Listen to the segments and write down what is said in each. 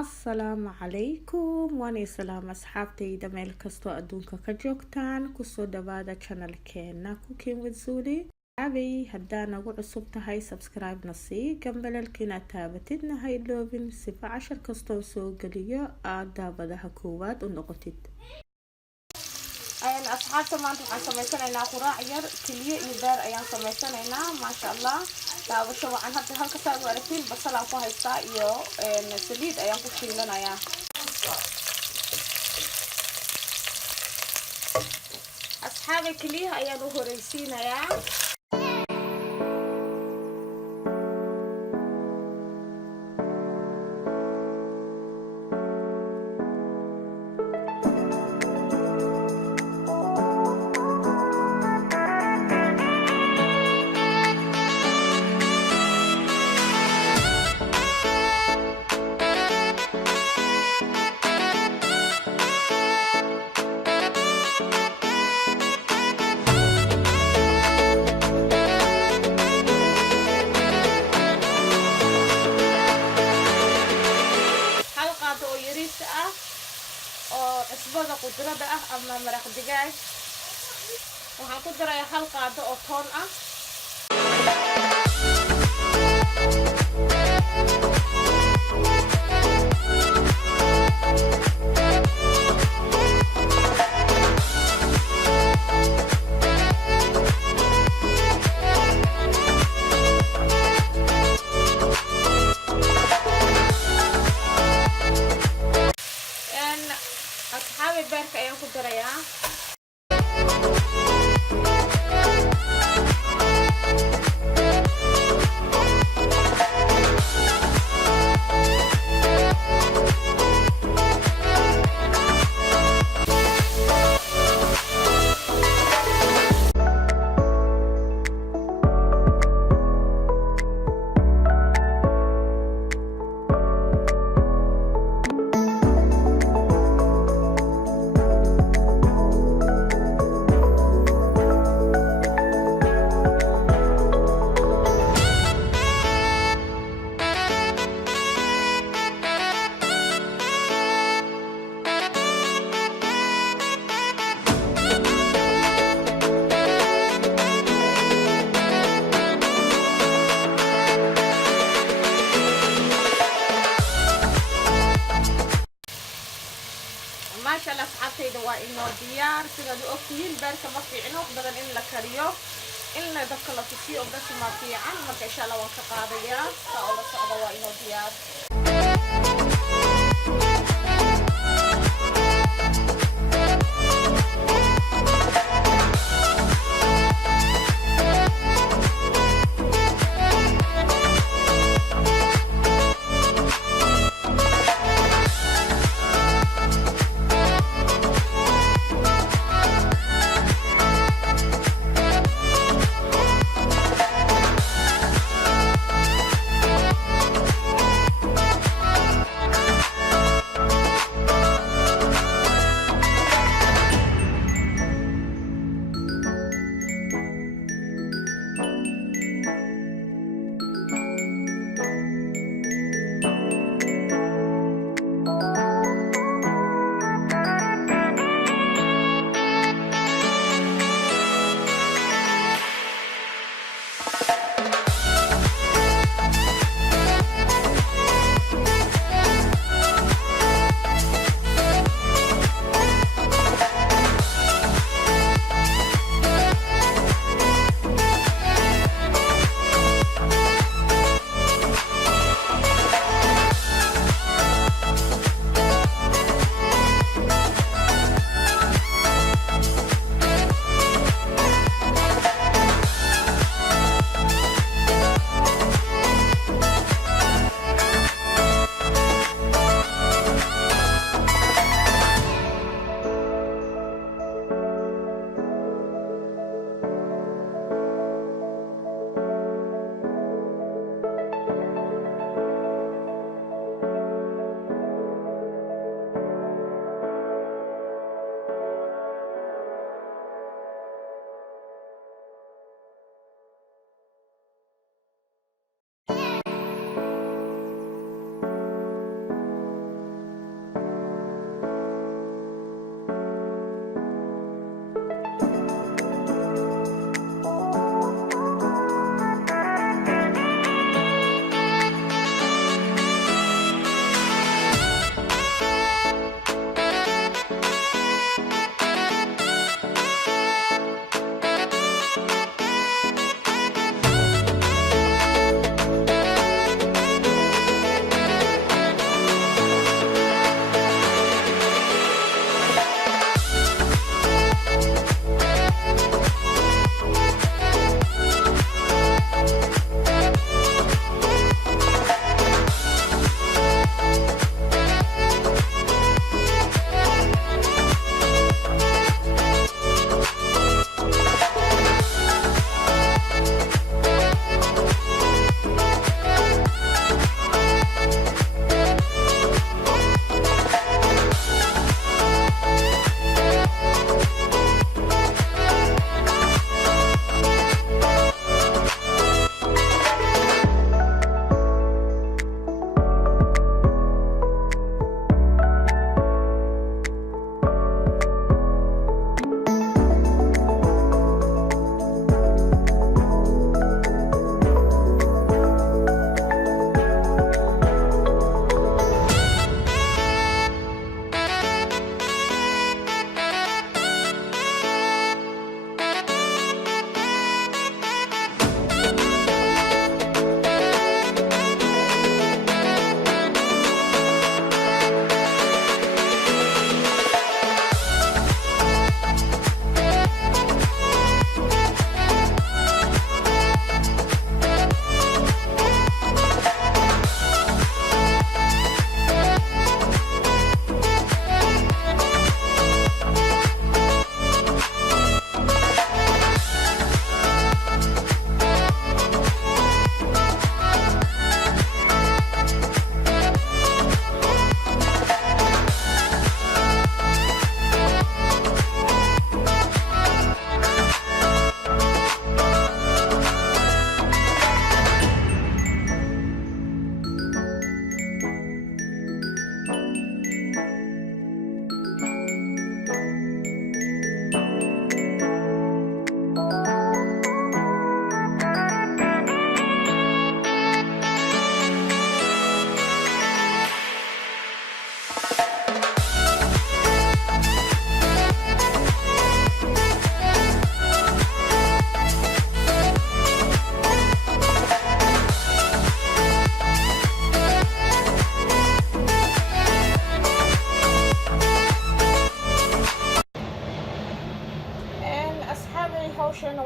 Asalaamu calaykum waani salaam asxaabtayda meel kastoo adduunka ka joogtaan kusoo dhawaada channelkeena Cooking with Zuri abay haddaa nagu cusub tahay subscribe na sii gambalalkiina taabatidna ha iloobin sifa cashar kastoo soo geliyo aad daawadaha koowaad u noqotid ayaan asxaabta maanta waxaan samaysanaynaa quraac yar kiliya iyo beer ayaan samaysanaynaa maasha Allah daawasho waxaan hadda halka saad u aragtiin basal aan ku haystaa iyo saliid ayaan ku shiilanayaa asxaabe kiliya ayaan u horeysiinayaa cusbada qudrada ah ama maraq digaag waxaan ku daray hal qaado oo toon ah asxaabi beerka ayaan ku darayaa maasha Allah asxaabtayda waa inoo diyaar sidaad u ogtihiin beerka ma fiicno badan in la kariyo in la dabka la tusiyo bas ma fiican marka insha Allah waan ka qaadayaa oo la socdo waa inoo diyaar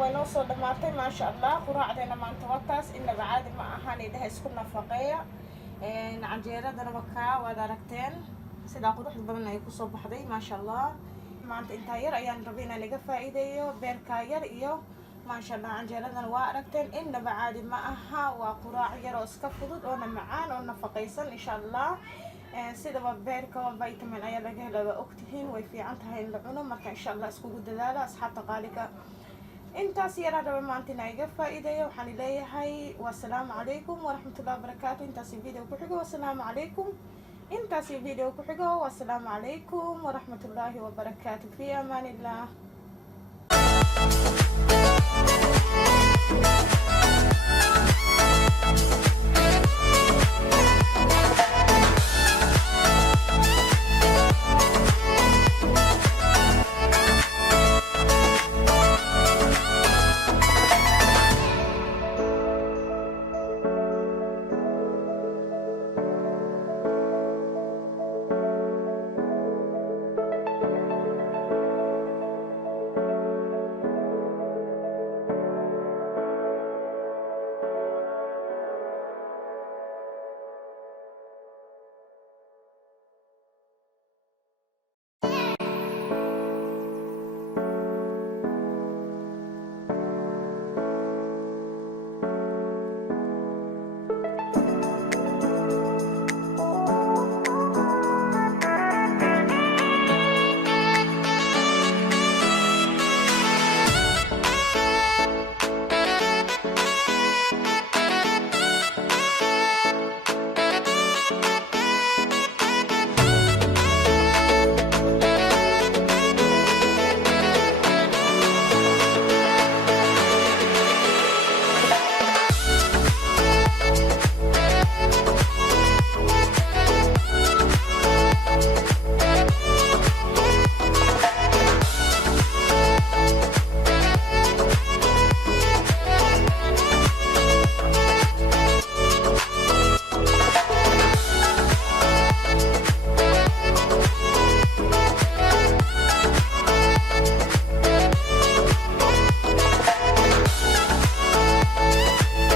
way noo soo dhamaatay maasha allah. Quraacdeena maanta wataas inaba caadi ma ahan, ilaha isku nafaqeeya. Canjeeradana wakaa waad aragteen sidaa quruxda badan ay kusoo baxday maasha allah. maanta intaa yar ayaan rabay inaan iga faa'iideeyo beerkaa yar iyo maasha allah. canjeeradana waa aragteen inaba caadi ma aha, waa quraac yar oo iska fudud oona macaan oo nafaqaysan insha allah. sidaba beerka vitamin ayaa laga helaa, waa ogtihiin way fiican tahay in la cuno. marka insha allah iskugu dadaala asxaabta qaaliga. intaas yaraan raba maanta inaan iga faa'iideeyo. waxaan leeyahay wassalaamu calaykum waraxmatullahi wabarakaatu. intaasi video ku xigo wassalaamu calaykum. intaasi video ku xigo wassalaamu calaykum waraxmatullaahi wabarakaatu. fi amaanillah.